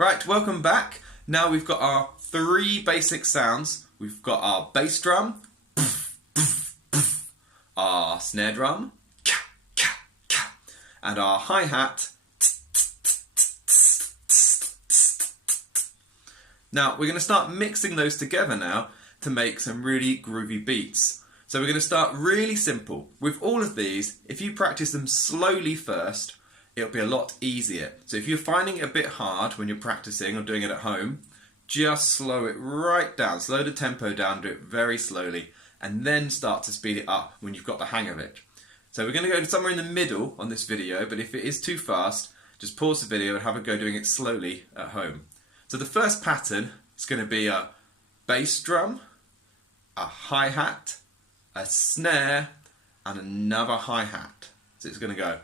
Right, welcome back. Now we've got our three basic sounds. We've got our bass drum, our snare drum, and our hi-hat. Now we're going to start mixing those together now to make some really groovy beats. So we're going to start really simple. With all of these, if you practice them slowly first, it'll be a lot easier. So if you're finding it a bit hard when you're practicing or doing it at home, just slow it right down. Slow the tempo down, do it very slowly, and then start to speed it up when you've got the hang of it. So we're going to go somewhere in the middle on this video, but if it is too fast, just pause the video and have a go doing it slowly at home. So the first pattern is going to be a bass drum, a hi-hat, a snare, and another hi-hat. So it's going to go.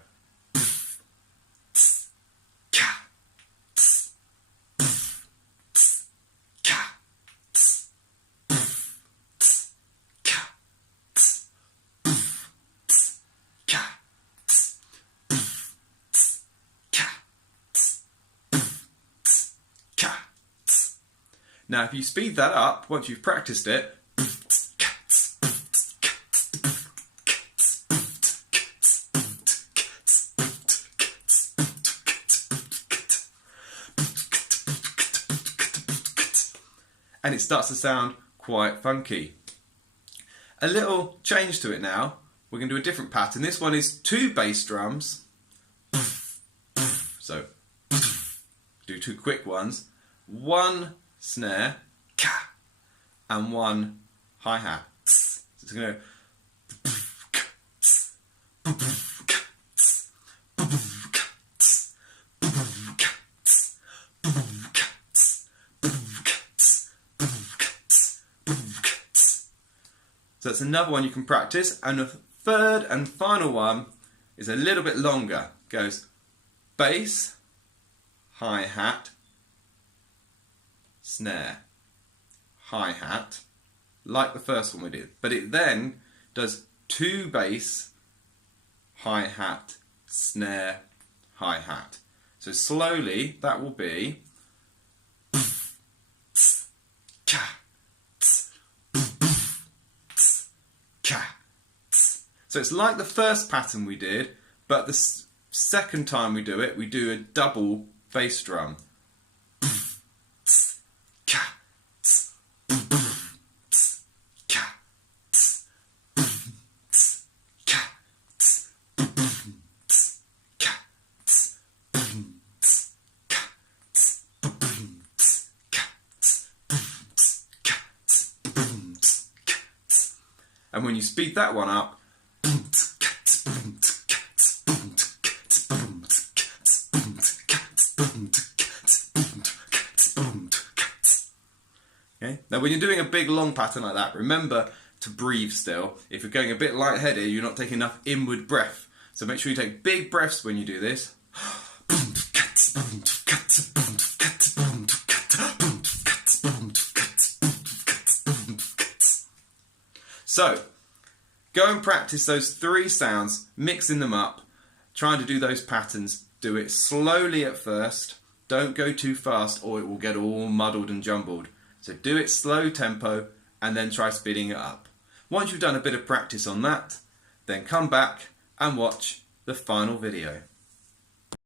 Now if you speed that up, once you've practiced it, and it starts to sound quite funky. A little change to it now. We're going to do a different pattern. This one is two bass drums. So, do two quick ones. One snare, and one hi-hat. So it's going to go. So that's another one you can practice. And the third and final one is a little bit longer. It goes bass, hi-hat, snare, hi-hat, like the first one we did. But it then does two bass, hi-hat, snare, hi-hat. So slowly that will be. So it's like the first pattern we did, but the second time we do it, we do a double bass drum. And when you speed that one up, okay? Now when you're doing a big long pattern like that, remember to breathe still. If you're going a bit lightheaded, you're not taking enough inward breath. So make sure you take big breaths when you do this. So, go and practice those three sounds, mixing them up, trying to do those patterns. Do it slowly at first, don't go too fast or it will get all muddled and jumbled. So do it slow tempo and then try speeding it up. Once you've done a bit of practice on that, then come back and watch the final video.